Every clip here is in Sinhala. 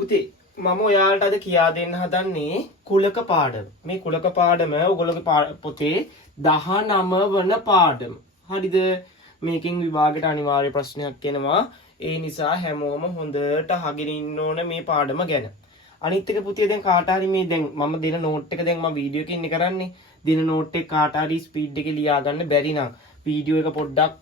පුතේ මම ඔයාලට අද කියා දෙන්න හදන්නේ කුලක පාඩම. මේ කුලක පාඩම ඔයගොල්ලෝගේ පොතේ 19 වන පාඩම. හරිද? මේකෙන් විභාගයට අනිවාර්ය ප්‍රශ්නයක් එනවා. ඒ නිසා හැමෝම හොඳට අහගෙන ඉන්න ඕන මේ පාඩම ගැන. අනිත් එක පුතේ දැන් කාට හරි මේ දැන් මම දෙන නෝට් එක දැන් මම වීඩියෝ එකකින් ඉන්නේ කරන්නේ. දෙන නෝට් එක කාට හරි ස්පීඩ් එකේ ලියා ගන්න බැරි නම් වීඩියෝ එක පොඩ්ඩක්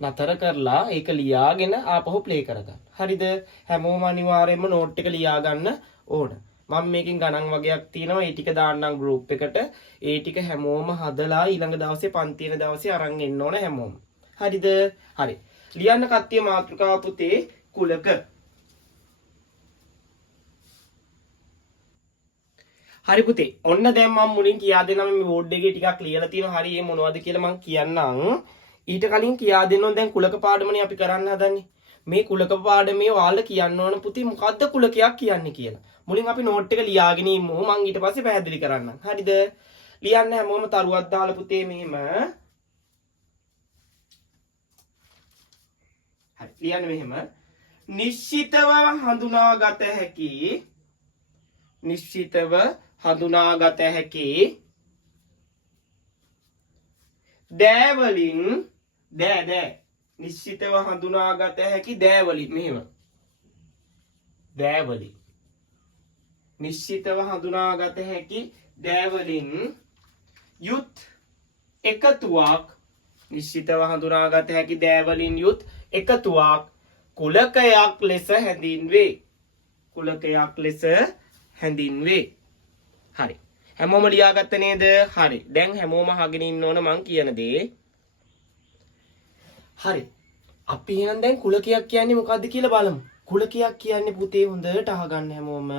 නතර කරලා ඒක ලියාගෙන ආපහු ප්ලේ කරගන්න. හරිද? හැමෝම අනිවාර්යයෙන්ම නෝට් එක ලියා ගන්න ඕන. මම මේකෙන් ගණන් වගේක් තියෙනවා. ඒ ටික දාන්නම් ගෲප් එකට. ඒ ටික හැමෝම හදලා ඊළඟ දවසේ පන්ති වෙන දවසේ අරන් එන්න ඕන හැමෝම. හරිද? හරි. ලියන්න කට්ටිය මාතෘකාව පුතේ කුලක. හරි පුතේ. ඔන්න දැන් මම මුලින් කියා දෙනවා මේ බෝඩ් එකේ ටිකක් ලියලා තියෙනවා. හරි මේ මොනවද කියලා මම කියන්නම්. ඊට කලින් කියා දෙන්න ඕන දැන් කුලක පාඩමනේ අපි කරන්න හදන්නේ. මේ කුලක පාඩමේ ඔයාලා කියන්න ඕන පුතේ මොකද්ද කුලකයක් කියන්නේ කියලා. මුලින් අපි නෝට් එක ලියාගෙන ඉමු. මම ඊට පස්සේ පැහැදිලි කරන්නම්. හරිද? ලියන්න හැමෝම තරුවක් දාලා පුතේ මෙහෙම. හරි. ලියන්න මෙහෙම. නිශ්චිතව හඳුනාගත හැකි දෑවලින් නිශ්චිතව හඳුනාගත හැකි දෑවලින් මෙහෙම දෑවලින් නිශ්චිතව හඳුනාගත හැකි දෑවලින් යුත් එකතුවක් නිශ්චිතව හඳුනාගත හැකි දෑවලින් යුත් එකතුවක් කුලකයක් ලෙස හැඳින්වේ. හරි. හැමෝම ලියාගත්ත නේද? හරි. දැන් හැමෝම අහගෙන ඉන්න ඕන මං කියන දේ. හරි. අපි එහෙනම් දැන් කුලකයක් කියන්නේ මොකද්ද කියලා බලමු. කුලකයක් කියන්නේ පුතේ හොඳට අහගන්න හැමෝම.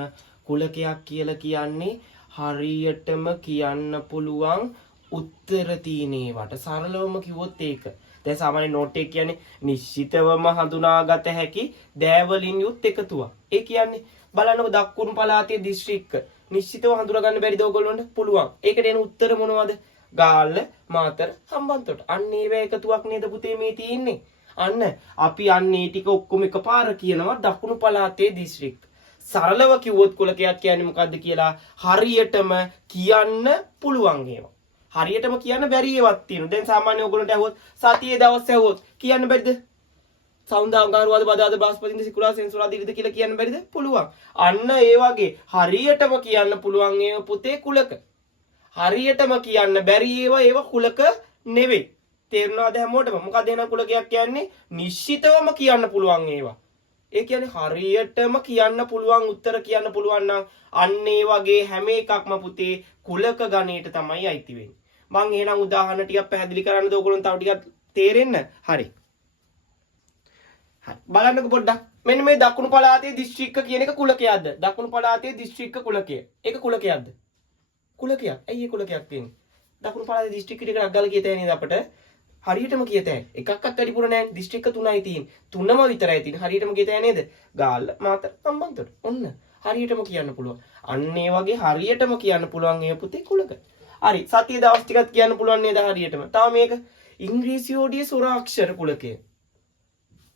කුලකයක් කියලා කියන්නේ හරියටම කියන්න පුළුවන් උත්තර තියෙන ඒවාට. සරලවම කිව්වොත් ඒක. දැන් සාමාන්‍ය නෝට් එක කියන්නේ නිශ්චිතවම හඳුනාගත හැකි දෑවලින් යුත් එකතුවක්. ඒ කියන්නේ බලන්නකො දකුණු පළාතේ දිස්ත්‍රික්ක නිශ්චිතව හඳුනා ගන්න බැරිද ඔයගොල්ලන්ට? පුළුවන්. ඒකට එන උත්තර මොනවද? ගාල්ල, මාතර, හම්බන්තොට. අන්න ඒවා එකතුවක් නේද පුතේ මේ තියෙන්නේ. අන්න අපි අන්නේ ටික ඔක්කොම එකපාර කියනවා දකුණු පළාතේ දිස්ත්‍රික්ක. සරලව කිව්වොත් කුලකයක් කියන්නේ මොකද්ද කියලා හරියටම කියන්න පුළුවන් ඒවා. හරියටම කියන්න බැරි ඒවාක් තියෙනවා. දැන් සාමාන්‍ය ඔයගොල්ලන්ට ඇහුවොත් සතියේ දවස් ඇහුවොත් කියන්න බැරිද? සෞන්දා අඟහරුවාද බදාද බ්‍රහස්පතින්ද සිකුරා සෙන්සුරාදා ඉරිද කියලා කියන්න බැරිද? පුළුවන්. අන්න ඒ වගේ හරියටම කියන්න පුළුවන් ඒවා පුතේ කුලක. හරියටම කියන්න බැරි ඒවා කුලක නෙවෙයි. තේරුණාද හැමෝටම? මොකද එහෙනම් කුලකයක් කියන්නේ නිශ්චිතවම කියන්න පුළුවන් ඒවා. ඒ කියන්නේ හරියටම කියන්න පුළුවන් උත්තර කියන්න පුළුවන් නම් අන්න ඒ වගේ හැම එකක්ම පුතේ කුලක ගණයට තමයි අයිති වෙන්නේ. මම එහෙනම් උදාහරණ ටිකක් පැහැදිලි කරන්නද ඔයගොල්ලෝ තව ටිකක් තේරෙන්න? හරි. බලන්නකො පොඩ්ඩක්. මෙන්න මේ දකුණු පළාතේ දිස්ත්‍රික්ක කියන එක කුලකයක්ද? දකුණු පළාතේ දිස්ත්‍රික්ක කුලකය. ඒක කුලකයක්ද? කුලකයක්. ඇයි ඒ කුලකයක් තියෙන්නේ? දකුණු පළාතේ දිස්ත්‍රික්ක ටික අග්ගල කියතේ නේද අපිට? හරියටම කියතේ. එකක්වත් වැඩිපුර නැහැ. දිස්ත්‍රික්ක 3යි තියෙන්නේ. 3ම විතරයි තියෙන්නේ. හරියටම කියතේ නේද? ගාල්ල, මාතර, හම්බන්තොට. ඔන්න. හරියටම කියන්න පුළුවන්. අන්න ඒ වගේ හරියටම කියන්න පුළුවන් ඒ පුතේ කුලක. හරි. සතිය දවස් ටිකක් කියන්න පුළුවන් නේද හරියටම? තව මේක ඉංග්‍රීසි හෝඩියේ ස්වර අක්ෂර කුලකය.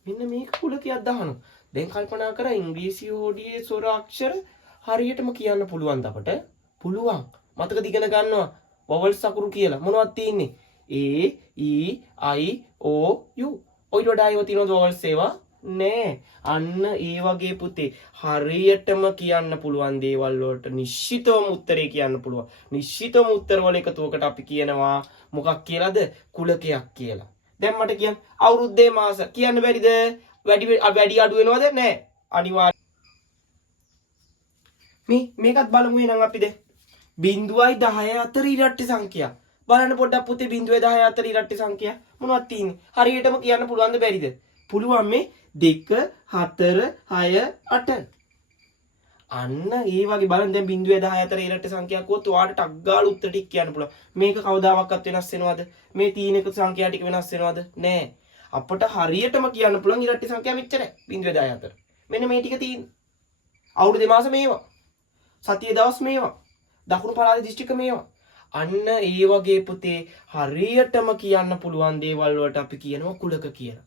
මෙන්න මේක කුලකයක් දානවා. දැන් කල්පනා කරා ඉංග්‍රීසි හෝඩියේ ස්වර අක්ෂර හරියටම කියන්න පුළුවන්ද අපට? පුළුවන්. මතකද ඉගෙන ගන්නවා වවල්ස් අකුරු කියලා. මොනවද තියෙන්නේ? A, E, I, O, U. ඔය වඩා ඒවා තියෙනවද වවල්ස් ඒවා? නෑ. අන්න ඒ වගේ පුතේ හරියටම කියන්න පුළුවන් දේවල් වලට නිශ්චිතවම උත්තරේ කියන්න පුළුවන්. නිශ්චිතවම උත්තර වල එකතුවකට අපි කියනවා මොකක් කියලාද? කුලකයක් කියලා. දැන් මට කියන්න අවුරුද්දේ මාස කියන්න බැරිද? වැඩි අඩු වෙනවද? නෑ. අනිවාර්ය. මේකත් බලමු එහෙනම් අපි දැන් 0.10 අතර ඉරට්ටි සංඛ්‍යා. බලන්න පොඩ්ඩක් පුතේ 0.10 අතර ඉරට්ටි සංඛ්‍යා මොනවද තියෙන්නේ? හරියටම කියන්න පුළුවන්ද බැරිද? පුළුවන්. මේ 2 4 6 8. අන්න ඒ වගේ බලන්න දැන් 0.10 අතර ඉරට්ටි සංඛ්‍යාවක් වොත් ඔයාලට ටක් ගාලා උත්තර ටික කියන්න පුළුවන්. මේක කවදාවත් වෙනස් වෙනවද? මේ තීන එක සංඛ්‍යා ටික වෙනස් වෙනවද? නෑ. අපට හරියටම කියන්න පුළුවන් ඉරට්ටි සංඛ්‍යා මෙච්චරයි 0.10 අතර. මෙන්න මේ ටික තියෙන්නේ. අවුරුදු මාස මේවා. සතියේ දවස් මේවා. දකුණු පළාතේ දිස්ත්‍රික්ක මේවා. අන්න ඒ වගේ පුතේ හරියටම කියන්න පුළුවන් දේවල් වලට අපි කියනවා කුලක කියලා.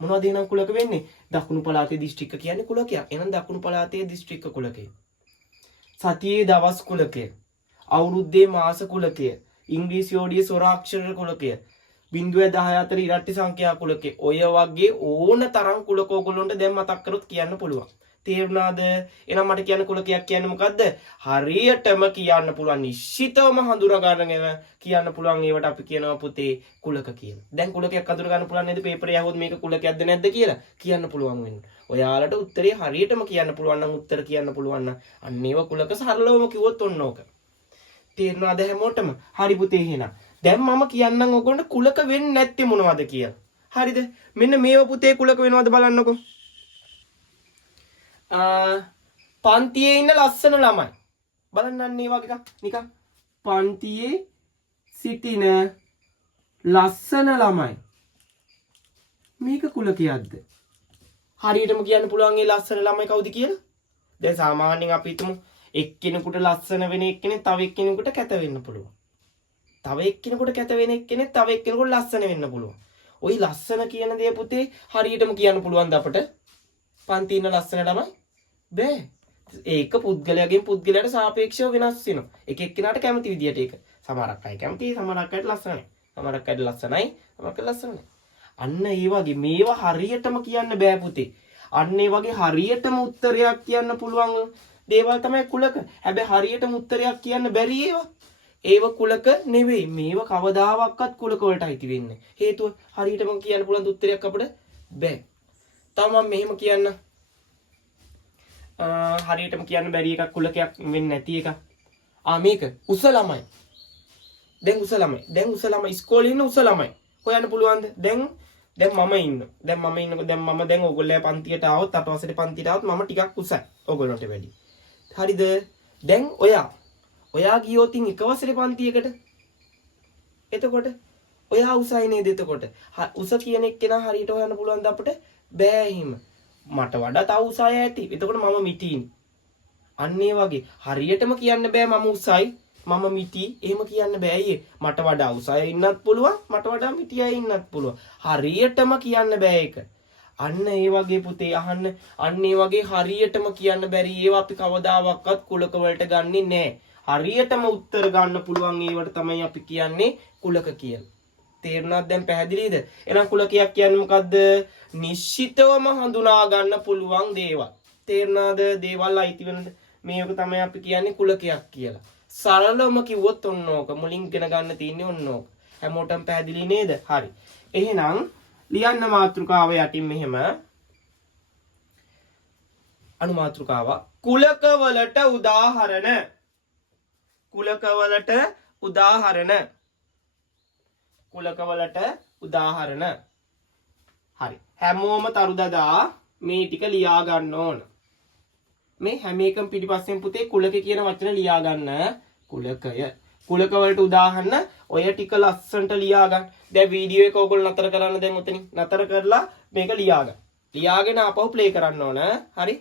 මොනවද එහෙනම් කුලක වෙන්නේ? දකුණු පළාතේ දිස්ත්‍රික්ක කියන්නේ කුලකයක්. එහෙනම් දකුණු පළාතේ දිස්ත්‍රික්ක කුලකය. සතියේ දවස් කුලකය. අවුරුද්දේ මාස කුලකය. ඉංග්‍රීසි යෝඩියේ ස්වරාක්ෂර කුලකය. 0.10 අතර ඉරට්ටි සංඛ්‍යා කුලකය. ඔය වගේ ඕන තරම් කුලක ඕගොල්ලන්ට දැන් මතක් කරොත් කියන්න පුළුවන්. තේරුණාද? එහෙනම් මට කියන්න කුලකයක් කියන්නේ මොකද්ද? හරියටම කියන්න පුළුවන් නිශ්චිතවම හඳුනා ගන්නගෙන කියන්න පුළුවන් ඒවට අපි කියනවා පුතේ කුලක කියලා. දැන් කුලකයක් හඳුනා ගන්න පුළුවන් නේද? පේපරේ යහුවොත් මේක කුලකයක්ද නැද්ද කියලා කියන්න පුළුවන් වෙනවා. ඔයාලට උත්තරේ හරියටම කියන්න පුළුවන් නම් උත්තර කියන්න පුළුවන් නම් අන්න ඒව කුලක සරලවම කිව්වොත් ඔන්න ඕක. තේරුණාද හැමෝටම? හරි පුතේ එහෙනම්. දැන් මම කියන්නම් ඔයගොල්ලන්ට කුලක වෙන්නේ නැත්තේ මොනවද කියලා. හරිද? මෙන්න මේව පුතේ කුලක වෙනවද බලන්නකෝ. පන්තියේ ඉන්න ලස්සන ළමයි. බලන්න මේ වගේ එකක් නිකන්. පන්තියේ සිටින ලස්සන ළමයි. මේක කුලකයක්ද? හරියටම කියන්න පුළුවන් මේ ලස්සන ළමයි කවුද කියලා? දැන් සාමාන්‍යයෙන් අපි හිතමු එක්කෙනෙකුට ලස්සන වෙන එක්කෙනෙක් තව එක්කෙනෙකුට කැත වෙන්න පුළුවන්. තව එක්කෙනෙකුට කැත වෙන එක්කෙනෙක් තව එක්කෙනෙකුට ලස්සන වෙන්න පුළුවන්. ওই ලස්සන කියන දේ පුතේ හරියටම කියන්න පුළුවන්ද අපට? පන්තියේ ඉන්න ලස්සන ළමයි බෑ. ඒක පුද්ගලයාගෙන් පුද්ගලයාට සාපේක්ෂව වෙනස් වෙනවා. එක එක්කෙනාට කැමති විදියට ඒක. සමහරක් අය කැමති, සමහරක් අයට ලස්සනයි. සමහරක් අයට ලස්සනයි, සමහරක් අයට ලස්සනයි. අන්න ඒ වගේ මේවා හරියටම කියන්න බෑ පුතේ. අන්න ඒ වගේ හරියටම උත්තරයක් කියන්න පුළුවන් දේවල් තමයි කුලක. හැබැයි හරියටම උත්තරයක් කියන්න බැරි ඒවා. ඒව කුලක නෙවෙයි. මේව කවදාවත් කුලක වලට අයිති වෙන්නේ. හේතුව හරියටම කියන්න පුළුවන් උත්තරයක් අපිට බෑ. තව මම මෙහෙම කියන්න. හරියටම කියන්න බැරි එකක් කුලකයක් වෙන්නේ නැති එකක්. මේක උස ළමයි. දැන් උස ළමයි. දැන් උස ළමයි ඉස්කෝලේ ඉන්න උස ළමයි. හොයන්න පුළුවන්ද? දැන් මම ඉන්න. දැන් මම දැන් ඕගොල්ලෝ පන්තියට ආවොත් අටවසරේ පන්තියට ආවොත් මම ටිකක් උසයි. ඕගොල්ලන්ට වැඩි. හරිද? දැන් ඔයා ගියොත් එක වසරේ පන්තියකට. එතකොට ඔයා උසයි නේද? එතකොට උස කියන එක්කෙනා හරියට හොයන්න පුළුවන්ද අපිට? බෑ එහෙම. මට වඩා තව උසය ඇති. එතකොට මම මිටියිනේ. අන්න ඒ වගේ හරියටම කියන්න බෑ මම උසයි මම මිටි. එහෙම කියන්න බෑ අයියේ. මට වඩා උසය ඉන්නත් පුළුවන්, මට වඩා මිටියයි ඉන්නත් පුළුවන්. හරියටම කියන්න බෑ ඒක. අන්න ඒ වගේ පුතේ අහන්න. අන්න ඒ වගේ හරියටම කියන්න බැරි ඒවා අපි කවදාවත් කුලක වලට ගන්නෙ නෑ. හරියටම උත්තර ගන්න පුළුවන් ඒවට තමයි අපි කියන්නේ කුලක කියලා. තේරුණාද? දැන් පැහැදිලිද? එහෙනම් කුලකයක් කියන්නේ මොකද්ද? නිශ්චිතවම හඳුනා ගන්න පුළුවන් දේවල්. තේරුණාද? දේවල් අයිති වෙන මේක තමයි අපි කියන්නේ කුලකයක් කියලා. සරලවම කිව්වොත් ඔන්න ඕක. මුලින් ඉගෙන ගන්න තියෙන්නේ ඔන්න ඕක. හැමෝටම පැහැදිලි නේද? හරි. එහෙනම් ලියන්න මාතෘකාව යටින් මෙහෙම අනුමාතෘකාව කුලකවලට උදාහරණ. කුලකවලට උදාහරණ. කුලකවලට උදාහරණ. හරි. හැමෝම තරුදදා මේ ටික ලියා ගන්න ඕන. මේ හැම එකම පිටිපස්සෙන් පුතේ කුලක කියන වචන ලියා ගන්න. කුලකය. කුලක වලට උදාහරණ ඔය ටික ලස්සනට ලියා ගන්න. දැන් වීඩියෝ එක ඕගොල්ලෝ නතර කරන්න දැන් උතනින් නතර කරලා මේක ලියා ගන්න. ලියාගෙන ආපහු ප්ලේ කරන්න ඕන. හරි.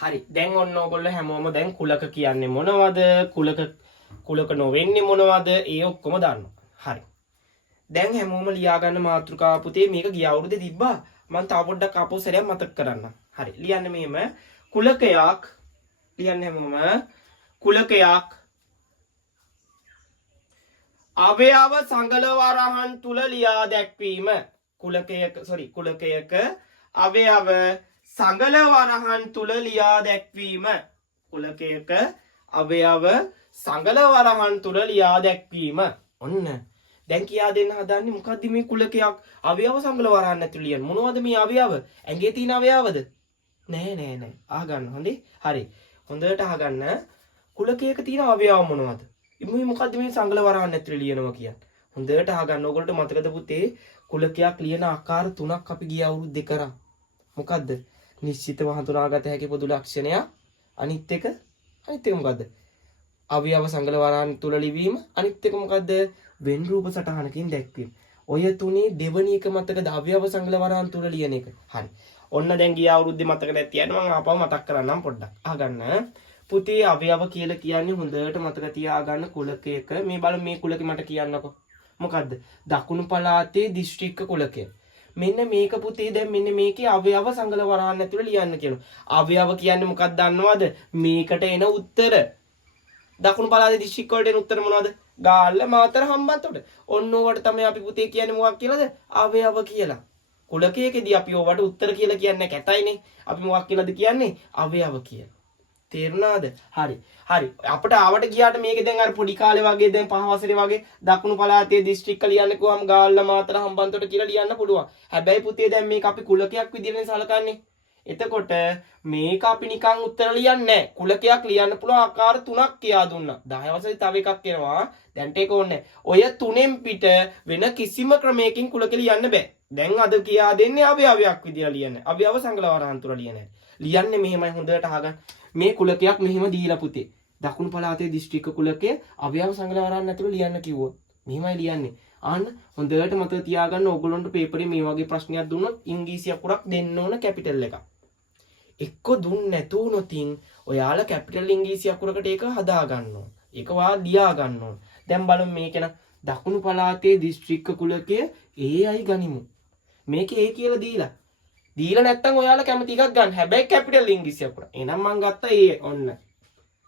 හරි. දැන් ඔන්න ඕගොල්ලෝ හැමෝම දැන් කුලක කියන්නේ මොනවද? කුලක නොවෙන්නේ මොනවද? ඒ ඔක්කොම දන්නවා. හරි. දැන් හැමෝම ලියා ගන්න මාතෘකාව පුතේ මේක ගිය අවුරුද්දේ තිබ්බා. මම තව පොඩ්ඩක් ආපහු සැරයක් මතක් කරන්නම්. හරි. ලියන්න මෙහෙම කුලකයක් ලියන්න හැමෝම කුලකයක් අවයව සංගලවරහන් තුල ලියා දැක්වීම. කුලකයක අවයව සංගලවරහන් තුල ලියා දැක්වීම. කුලකයක අවයව සංගලවරහන් තුල ලියා දැක්වීම. ඔන්න දැන් කියා දෙන්න හදන්නේ මොකද්ද මේ කුලකයක් අවයව සංගලවරහන් ඇතුළේ ලියන්න. මොනවද මේ අවයව? ඇඟේ තියෙන අවයවද? නෑ. අහගන්න හොඳේ. හරි. හොඳට අහගන්න. කුලකයක තියෙන අවයව මොනවද? මේ මොකද්ද මේ සංගලවරහන් ඇතුළේ ලියනවා කියන්නේ? හොඳට අහගන්න. ඕගොල්ලන්ට මතකද පුතේ කුලකයක් ලියන ආකාර තුනක් අපි ගිය අවුරුද්දේ කරා. මොකද්ද? නිශ්චිතව හඳුනාගත හැකි පොදු ලක්ෂණයක්. අනිත් එක මොකද්ද? අවයව සංගලවරහන් තුල ලිවීම. අනිත් එක මොකද්ද? වෙන් රූප සටහනකින් දැක්වීම. ඔය තුනේ දෙවනි එක මතකද? අවයව සංගලවරහන් තුල ලියන එක. හරි. ඔන්න දැන් ගිය අවුරුද්දේ මතක නැති යනවා මම ආපහු මතක් කරන්නම් පොඩ්ඩක්. අහගන්න. පුතේ අවයව කියලා කියන්නේ හොඳට මතක තියාගන්න කුලකයක. මේ බලමු මේ කුලකෙ මට කියන්නකෝ. මොකද්ද? දකුණු පළාතේ දිස්ත්‍රික්ක කුලකය. මෙන්න මේක පුතේ දැන් මෙන්න මේකේ අවයව සංගල වරහන් ඇතුළේ ලියන්න කියනවා. අවයව කියන්නේ මොකක්ද දන්නවද? මේකට එන උත්තර. දකුණු පළාතේ දිස්ත්‍රික්ක වලට එන උත්තර මොනවද? ගාල්ල මාතර හම්බන්තොට. ඔන්න ඕවට තමයි අපි පුතේ කියන්නේ මොකක් කියලාද? අවයව කියලා. කුලකයකදී අපි ඕවට උත්තර කියලා කියන්නේ කැතයිනේ. අපි මොකක් කියලාද කියන්නේ? අවයව කියලා. තේරුණාද? හරි. හරි. අපිට ආවට ගියාට මේකේ දැන් අර පොඩි කාලේ වගේ දැන් 5 වසරේ වගේ දකුණු පළාතේ දිස්ත්‍රික්ක ලියන්න කිව්වම ගාල්ල මාතර හම්බන්තොට කියලා ලියන්න පුළුවන්. හැබැයි පුතේ දැන් මේක අපි කුලකයක් විදිහට සලකන්නේ. එතකොට මේක අපි නිකන් උත්තර ලියන්නේ නැහැ. කුලකයක් ලියන්න පුළුවන් ආකාර 3ක් කියා දුන්නා. 10 වසරේ තව එකක් එනවා. දැන්ට ඒක ඕනේ. ඔය තුනෙන් පිට වෙන කිසිම ක්‍රමයකින් කුලක ලියන්න බෑ. දැන් අද කියා දෙන්නේ අවයවයක් විදිහට ලියන්න. අවයව සංගල වරහන් තුල ලියන්නේ. ලියන්නේ මෙහෙමයි හොඳට අහගන්න. මේ කුලකයක් මෙහෙම දීලා පුතේ. දකුණු පළාතේ දිස්ත්‍රික්ක කුලකයේ අවයව සංගල වරහන් ඇතුළේ ලියන්න කිව්වොත් මෙහෙමයි ලියන්නේ. අන්න හොඳට මතක තියාගන්න ඕගොල්ලන්ට පේපරේ මේ වගේ ප්‍රශ්නයක් දුන්නොත් ඉංග්‍රීසි අකුරක් දෙන්න ඕන කැපිටල් එකක්. එක්ක දුන්න නැතුනොතින් ඔයාලා කැපිටල් ඉංග්‍රීසි අකුරකට ඒක හදා ගන්න ඕන. ඒක වා ලියා ගන්න ඕන. දැන් බලමු මේකන දකුණු පළාතේ දිස්ත්‍රික්ක කුලකයේ ඒයි ගනිමු. මේකේ ඒ කියලා දීලා. දීලා නැත්තම් ඔයාලා කැමති එකක් ගන්න. හැබැයි කැපිටල් ඉංග්‍රීසි අකුර. එහෙනම් මං ගත්තා ඒ ඔන්න.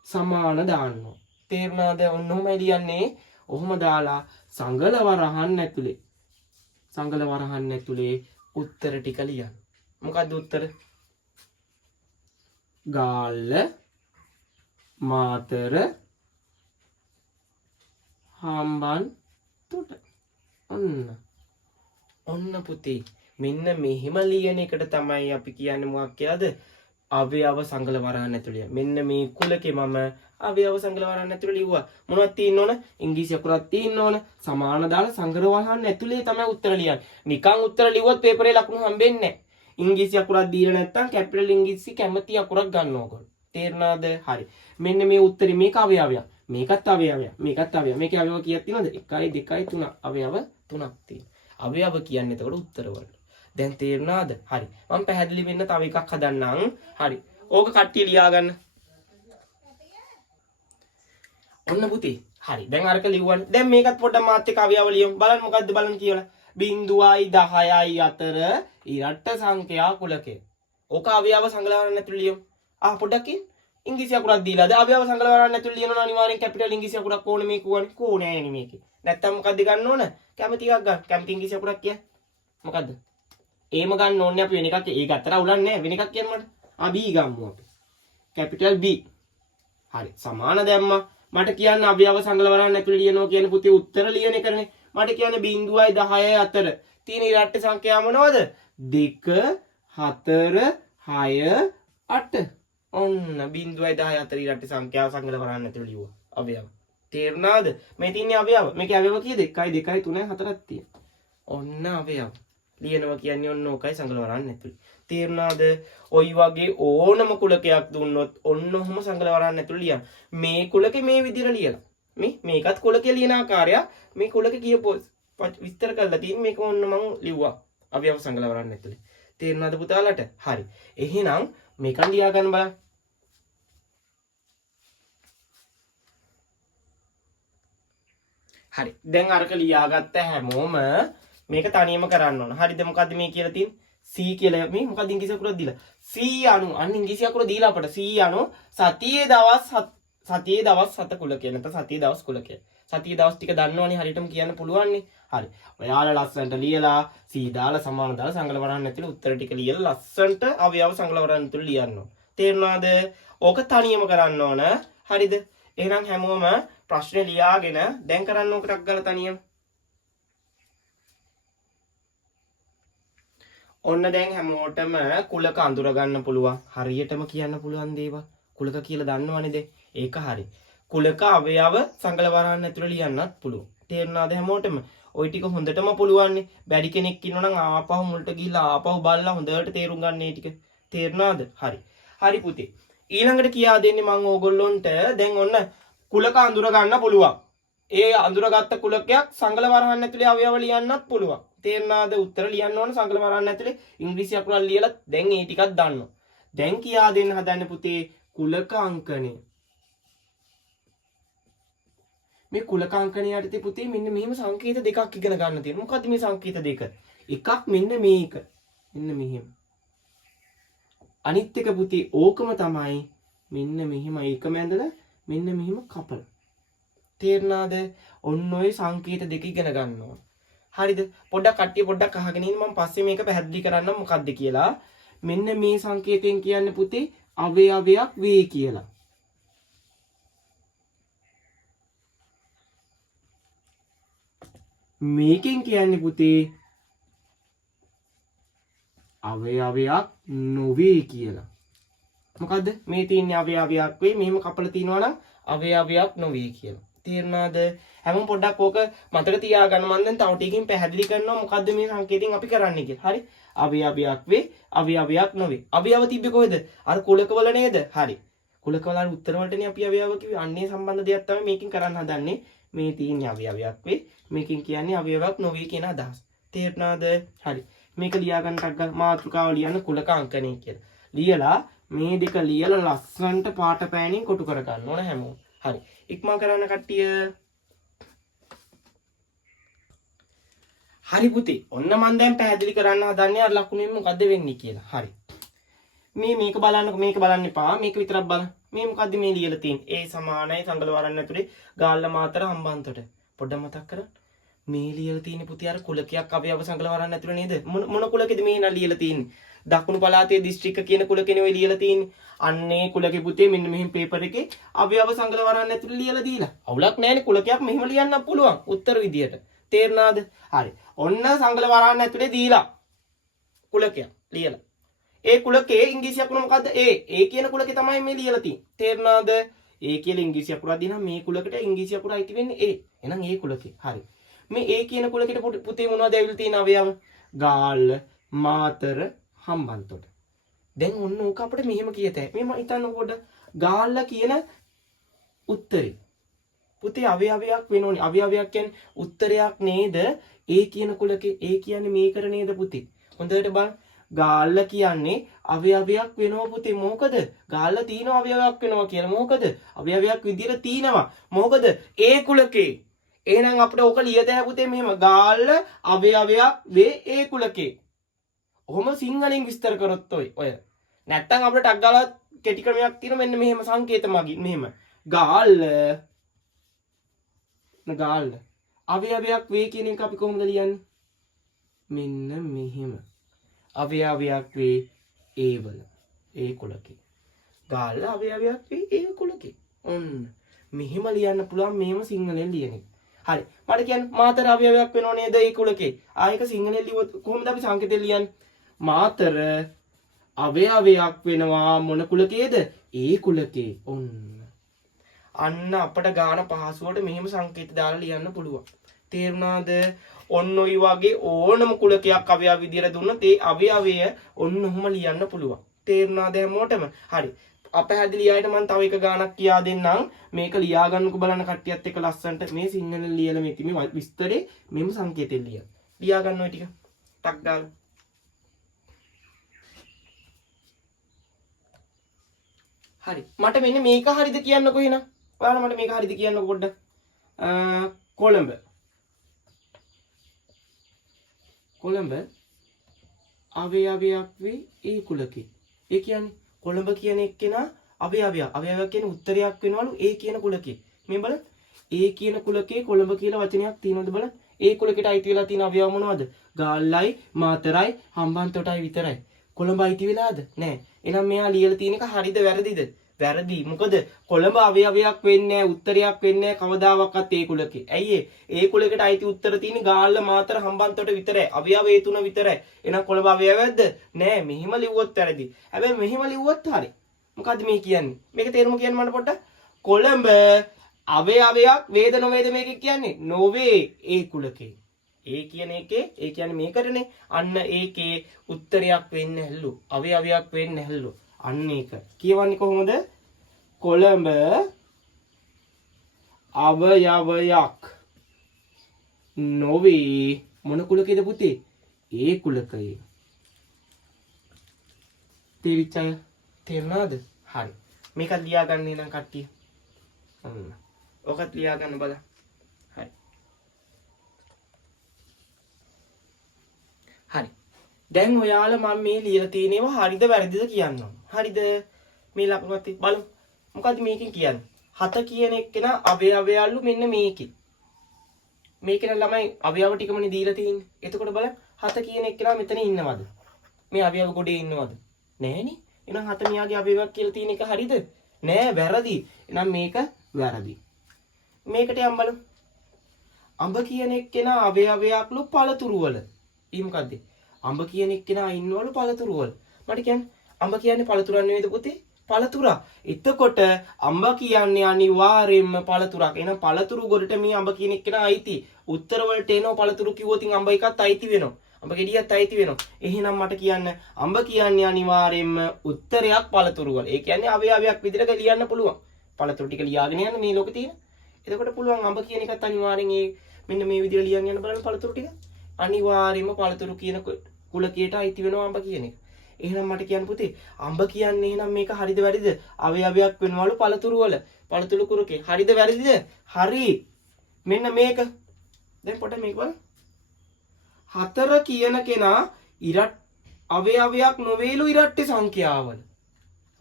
සමාන දාන්න ඕන. තේරුණාද? ඔන්නෝමයි ලියන්නේ. ඔහොම දාලා සංගල වරහන් ඇතුලේ. සංගල වරහන් ඇතුලේ උත්තර ටික ලියන්න. මොකද්ද උත්තර? ගාල්ල මාතර හම්බන්තොට. ඔන්න පුතේ මෙන්න මෙහිම ලියන එකට තමයි අපි කියන්නේ මොකක් කියලාද? අවයව සංගල වරහන් ඇතුළේ. මෙන්න මේ කුලකේ මම අවයව සංගල වරහන් ඇතුළේ ලිව්වා. මොනවද තියෙන්න ඕන? ඉංග්‍රීසි අකුරක් තියෙන්න ඕන. සමාන දාලා සංගල වරහන් ඇතුළේ තමයි උත්තර ලියන්නේ. නිකන් උත්තර ලිව්වොත් පේපරේ ලකුණු හම්බෙන්නේ නැහැ. ඉංග්‍රීසි අකුරක් දීලා නැත්නම් කැපිටල් ඉංග්‍රීසි කැමති අකුරක් ගන්න ඕගොල්ලෝ. තේරුණාද? හරි. මෙන්න මේ උත්තරේ මේක අවයවයක්. මේකත් අවයවයක්. මේකත් අවයවයක්. මේකේ අවයව කීයක් තියෙනවද? 1 2 3 අවයව 3ක් තියෙනවා. අවයව කියන්නේ එතකොට උත්තර වලට. දැන් තේරුණාද? හරි. මම පැහැදිලි වෙන්න තව එකක් හදන්නම්. හරි. ඕක කට්ටිය ලියා ගන්න. ඔන්න පුතේ. හරි. දැන් අරක ලිව්වනේ. දැන් මේකත් පොඩ්ඩක් මාත් එක්ක අවයව ලියමු. බලන්න මොකද්ද බලන්න කියලා. 0යි 10යි අතර ඉරට්ට සංඛ්‍යා කුලකය. ඕක අවයව සංගල වරහන් ඇතුළේ ලියමු. පොඩ්ඩක් ඉංග්‍රීසි අකුරක් දීලාද අවයව සංගල වරහන් ඇතුළේ ලියනවා අනිවාර්යෙන් කැපිටල් ඉංග්‍රීසි අකුරක් ඕනේ මේ කෝනේ. කෝනේ නෑනේ මේකේ. නැත්තම් මොකද්ද ගන්න ඕන? කැමති එකක් ගන්න. කැමති ඉංග්‍රීසි අකුරක් කියන්නේ මොකද්ද? ඒම ගන්න ඕනේ අපි වෙන එකක්. ඒ ගත්තට අවුලක් නෑ. වෙන එකක් කියන්න මට. B ගමු අපි. Capital B. හරි. සමාන දැම්මා. මට කියන්න අවයව සංගල වරහන් ඇතුළේ ලියනවා කියන පුතේ උත්තර ලියන එකනේ. මට කියන්නේ 0යි 10යි අතර තියෙන ඉරට්ට සංඛ්‍යා මොනවද? 2 4 6 8. ඔන්න 0යි 10යි අතර ඉරට්ට සංඛ්‍යාව සංගල වරහන් ඇතුළේ ලියුවා. අවයව. තේරුණාද? මේ තින්නේ අවයව. මේකේ අවයව කීයද? 1යි 2යි 3යි 4ක් තියෙනවා. ඔන්න අවයව. ලියනවා කියන්නේ ඔන්න ඕකයි සංගල වරහන් ඇතුළේ. තේරුණාද? ඔයි වගේ ඕනම කුලකයක් දුන්නොත් ඔන්න ඔහොම සංගල වරහන් ඇතුළේ ලියන්න. මේ කුලකේ මේ විදිහට ලියලා. මේකත් කුලකේ ලියන ආකාරය මේ කුලකේ කියපො විස්තර කරලා තියෙන මේක ඔන්න මම ලිව්වා. අවයව සංගල වරහන් ඇතුළේ. තේරුණාද පුතාලට? හරි. එහෙනම් මේක ලියා ගන්න බලන්න. හරි. දැන් අරක ලියාගත්ත හැමෝම මේක තනියම කරන්න ඕන. හරිද? මොකද්ද මේ කියලා තියෙන්නේ? C කියලා මේ මොකක්ද ඉංග්‍රීසි අකුරක් දීලා? C අණු. අන්න ඉංග්‍රීසි අකුර දීලා අපට C අණු සතියේ දවස් 7 කුලකය. නැත්නම් සතියේ දවස් කුලකය. සතියේ දවස් ටික දන්නවනේ හරියටම කියන්න පුළුවන් නේ. හරි. ඔයාලා ලස්සනට ලියලා C දාලා සමාන දාලා සංගල වරහන් ඇතුළේ උත්තර ටික ලියලා ලස්සනට අවයව සංගල වරහන් ඇතුළේ ලියන්න ඕන. තේරුණාද? ඕක තනියම කරන්න ඕන. හරිද? එහෙනම් හැමෝම ප්‍රශ්නේ ලියාගෙන දැන් කරන්න ඕකටක් ගාලා තනියම. ඔන්න දැන් හැමෝටම කුලක අඳුර ගන්න පුළුවන්. හරියටම කියන්න පුළුවන් දේවල්. කුලක කියලා දන්නවනේ දැන්. ඒක හරි. කුලක අවයව සංගල වරහන් ඇතුළේ ලියන්නත් පුළුවන්. තේරුණාද හැමෝටම? ওই ටික හොඳටම පුළුවන්නේ. බැරි කෙනෙක් ඉන්නවනම් ආපහු මුලට ගිහිල්ලා ආපහු බලලා හොඳට තේරුම් ගන්න මේ ටික. තේරුණාද? හරි. හරි පුතේ. ඊළඟට කියා දෙන්නේ මම ඕගොල්ලොන්ට දැන් ඔන්න කුලක අඳුර ගන්න පුළුවන්. ඒ අඳුරගත්ත කුලකයක් සංගල වරහන් ඇතුලේ අවයව ලියන්නත් පුළුවන්. තේරුණාද? උත්තර ලියන්න ඕන සංගල වරහන් ඇතුලේ ඉංග්‍රීසි අකුරල් ලියලා දැන් ඒ ටිකක් දන්නවා. දැන් කියා දෙන්න හදන්නේ පුතේ කුලක අංකණය. මේ කුලකාංකණය යටතේ පුතේ මෙන්න මෙහෙම සංකේත දෙකක් ඉගෙන ගන්න තියෙනවා. මොකද්ද මේ සංකේත දෙක? එකක් මෙන්න මේක. මෙන්න මෙහෙම. අනිත් එක පුතේ ඕකම තමයි මෙන්න මෙහෙම එකම ඇඳලා මෙන්න මෙහෙම කපල. තේරුණාද? ඔන්න ඔය සංකේත දෙක ඉගෙන ගන්න ඕන. හරිද? පොඩ්ඩක් කට්ටිය පොඩ්ඩක් අහගෙන ඉන්න මම පස්සේ මේක පැහැදිලි කරන්නම් මොකද්ද කියලා. මෙන්න මේ සංකේතයෙන් කියන්නේ පුතේ අවයවයක් වේ කියලා. මේකෙන් කියන්නේ පුතේ අවයවයක් නොවේ කියලා. මොකද්ද? මේ තියෙන්නේ අවයවයක් වේ මෙහෙම කපලා තියනවා නම් අවයවයක් නොවේ කියලා. තේරුණාද? හැමෝම පොඩ්ඩක් ඕක මතක තියාගන්න. මම දැන් තව ටිකකින් පැහැදිලි කරනවා මොකද්ද මේ සංකේතයෙන් අපි කරන්නේ කියලා. හරි? අවයවයක් වේ අවයවයක් නොවේ. අවයව තිබ්බේ කොහෙද? අර කුලකවල නේද? හරි. කුලකවල අර උත්තර වලටනේ අපි අවයව කිව්වේ. අන්නේ සම්බන්ධ දෙයක් තමයි මේකෙන් කරන්න හදන්නේ. මේ තියෙන්නේ අවයවයක් වේ. මේකෙන් කියන්නේ අවයවයක් නොවේ කියන අදහස. තේරුණාද? හරි. මේක ලියා ගන්න ටක් ගන්න මාතෘකාව ලියන්න කුලක අංකණය කියලා. ලියලා මේ දෙක ලියලා ලස්සනට පාට පෑනින් කොටු කර ගන්න ඕන හැමෝම. හරි. ඉක්මන් කරන්න කට්ටිය. හරි පුතේ. ඔන්න මම දැන් පැහැදිලි කරන්න හදන්නේ අර ලකුණෙන් මොකද්ද වෙන්නේ කියලා. හරි. මේක බලන්නකො මේක බලන්න එපා. මේක විතරක් බලන්න. මේ මොකද්ද මේ ලියලා තියෙන්නේ? ඒ සමානයි සංගල වරන් ඇතුලේ ගාල්ල මාතර හම්බන්තොට. පොඩ්ඩක් මතක් කරගන්න. මේ ලියලා තියෙන්නේ පුතේ අර කුලකයක් අවයව සංගල වරන් ඇතුලේ නේද? මොන කුලකෙද මේ නා ලියලා තියෙන්නේ? දකුණු පළාතේ දිස්ත්‍රික්ක කියන කුලකෙනේ ඔය ලියලා තියෙන්නේ. අන්නේ කුලකේ පුතේ මෙන්න මෙහෙම පේපර් එකේ අවයව සංගල වරන් ඇතුලේ ලියලා දීලා. අවුලක් නැහැනේ කුලකයක් මෙහෙම ලියන්න පුළුවන් උත්තර විදියට. තේරුණාද? හරි. ඔන්න සංගල වරන් ඇතුලේ දීලා. කුලකයක් ලියලා. ඒ කුලකේ ඉංග්‍රීසි අකුර මොකද්ද? ඒ කියන කුලකේ තමයි මේ ලියලා තියෙන්නේ. තේරුණාද? ඒ කියලා ඉංග්‍රීසි අකුරක් දිනා මේ කුලකට ඉංග්‍රීසි අකුර අයිති වෙන්නේ ඒ. එහෙනම් ඒ කුලකේ. හරි. මේ ඒ කියන කුලකෙට පුතේ මොනවද ඇවිල්ලා තියෙන අවයව? ගාල්ල, මාතර, හම්බන්තොට. දැන් ඔන්න ඕක අපිට මෙහෙම කියතේ. මේ මම හිතන්න පොඩ්ඩක් ගාල්ල කියන උත්තරේ. පුතේ අවයවයක් වෙනෝනේ. අවයවයක් කියන්නේ උත්තරයක් නේද? ඒ කියන කුලකේ ඒ කියන්නේ මේකට නේද පුතේ? හොඳට බලන්න. ගාල්ල කියන්නේ අවයවයක් වෙනවා පුතේ. මොකද? ගාල්ල තියෙන අවයවයක් වෙනවා කියලා. මොකද? අවයවයක් විදියට තියෙනවා. මොකද? ඒ කුලකේ. එහෙනම් අපිට ඕක ලියත හැකියි පුතේ මෙහෙම. ගාල්ල අවයවයක් වේ ඒ කුලකේ. ඔහොම සිංහලෙන් විස්තර කරොත් ඔය. නැත්තම් අපිට ටක් ගාලා කෙටි ක්‍රමයක් තියෙන මෙන්න මෙහෙම සංකේත මගින් මෙහෙම. ගාල්ල අවයවයක් වේ කියන එක අපි කොහොමද ලියන්නේ? මෙන්න මෙහෙම. අවයවයක් වේ ඒ වල ඒ කුලකේ. ගාල්ල අවයවයක් වේ ඒ කුලකේ. ඔන්න මෙහෙම ලියන්න පුළුවන් මෙහෙම සිංහලෙන් ලියන එක. හරි. මට කියන්න මාතර අවයවයක් වෙනව නේද ඒ කුලකේ? ආයක සිංහලෙන් ලියුවොත් කොහොමද අපි සංකේතය ලියන්නේ? මාතර අවයවයක් වෙනවා මොන කුලකේද? ඒ කුලකේ. ඔන්න. අන්න අපට ගාන පහසුවට මෙහෙම සංකේත දාලා ලියන්න පුළුවන්. තේරුණාද? ඔන්න ඔය වගේ ඕනම කුලකයක් අවයව විදියට දුන්නොත් ඒ අවයවය ඔන්න ඔහොම ලියන්න පුළුවන්. තේරුණාද හැමෝටම? හරි. අපහැදිලි අයට මම තව එක ගානක් කියා දෙන්නම්. මේක ලියා ගන්නකො බලන්න කට්ටියත් එක්ක ලස්සන්ට මේ සිංහලෙන් ලියලා මේ විස්තරේ මෙහෙම සංකේතයෙන් ලියන්න. ලියා ගන්න ඔය ටික. ටක් දාලා. හරි. මට මෙන්න මේක හරිද කියන්නකො එහෙනම්. ඔයාලා මට මේක හරිද කියන්නකො පොඩ්ඩක්. කොළඹ අවයවයක් වේ ඒ කුලකේ. ඒ කියන්නේ කොළඹ කියන එක්කෙනා අවයවයක් කියන උත්තරයක් වෙනවලු ඒ කියන කුලකේ. මේ බලන්න. ඒ කියන කුලකේ කොළඹ කියලා වචනයක් තියෙනවද බලන්න. ඒ කුලකෙට අයිති වෙලා තියෙන අවයව මොනවද? ගාල්ලයි, මාතරයි, හම්බන්තොටයි විතරයි. කොළඹ අයිති වෙලාද? නෑ. එහෙනම් මෙයා ලියලා තියෙන එක හරිද වැරදිද? වැරදි. මොකද කොළඹ අවයවයක් වෙන්නේ නැහැ, උත්තරයක් වෙන්නේ නැහැ කවදාවත් ඒ කුලකේ. ඇයි ඒ කුලයකට අයිති උත්තර තියෙන්නේ ගාල්ල, මාතර, හම්බන්තොට විතරයි. අවයව ඒ තුන විතරයි. එහෙනම් කොළඹ අවයවයක්ද? නෑ. මෙහිම ලිව්වොත් වැරදි. හැබැයි මෙහිම ලිව්වොත් හරි. මොකද්ද මේ කියන්නේ? මේක තේරුම කියන්න මට පොඩ්ඩක්. කොළඹ අවයවයක් වේද නොවේද මේක කියන්නේ? නොවේ ඒ කුලකේ. ඒ කියන එකේ ඒ කියන්නේ මේකටනේ. අන්න ඒකේ උත්තරයක් වෙන්නේ නැල්ලු. අවයවයක් වෙන්නේ නැල්ලු. අන්න ඒක. කියවන්නේ කොහොමද? කොළඹ අවයවයක් නොවේ මොන කුලකේද පුතේ? ඒ කුලකයේ. තේරිච්ච අය තේරුණාද? හරි. මේක ලියා ගන්න නම් කට්ටිය. ඔකත් ලියා ගන්න බලන්න. හරි. දැන් ඔයාලා මම මේ ලියලා තියෙනවා හරිද වැරදිද කියන්න ඕන. හරිද? මේ ලකුණත් බලමු. මොකද්ද මේකෙන් කියන්නේ? 7 කියන එක්කෙන අවයවයල්ලු මෙන්න මේකේ. මේකේ ළමයි අවයව ටිකමනේ දීලා තියෙන්නේ. එතකොට බලන්න 7 කියන එක්කෙනා මෙතන ඉන්නවද? මේ අවයව ගොඩේ ඉන්නවද? නෑනේ. එහෙනම් 7 මියාගේ අවයවයක් කියලා තියෙන එක හරිද? නෑ වැරදි. එහෙනම් මේක වැරදි. මේකට යම් බලමු. අඹ කියන එක්කෙනා අවයවයක්ලු පළතුරු වල. ඊ මොකද්ද? අඹ කියන එක්කෙනා ඉන්නවලු පළතුරු වල. මට කියන්න අඹ කියන්නේ පළතුරක් නෙවෙයිද පුතේ? පළතුරක්. එතකොට අඹ කියන්නේ අනිවාර්යයෙන්ම පළතුරක්. එහෙනම් පළතුරු ගොඩට මේ අඹ කියන එක්කෙනා අයිති. උත්තර වලට එනවා පළතුරු කිව්වොත් අඹ එකත් අයිති වෙනවා. අඹ ගෙඩියත් අයිති වෙනවා. එහෙනම් මට කියන්න අඹ කියන්නේ අනිවාර්යයෙන්ම උත්තරයක් පළතුරු වල. ඒ කියන්නේ අවයවයක් විදිහට ලියන්න පුළුවන්. පළතුරු ටික ලියාගෙන යන්න මේ ලෝකේ තියෙන. එතකොට පුළුවන් අඹ කියන එකත් අනිවාර්යෙන් මෙන්න මේ විදිහට ලියන්න යන්න බලන්න පළතුරු ටික. අනිවාර්යයෙන්ම පළතුරු කියන කුලකයට අයිති වෙනවා අඹ කියන එක. එහෙනම් මට කියන්න පුතේ අඹ කියන්නේ එහෙනම් මේක හරිද වැරදිද? අවයවයක් වෙනවලු පළතුරු වල. පළතුරු කුරකේ. හරිද වැරදිද? හරි. මෙන්න මේක. දැන් පොඩ්ඩක් මේක බලන්න. 4 කියන කෙනා අවයවයක් නොවේලු ඉරට්ටේ සංඛ්‍යාවල.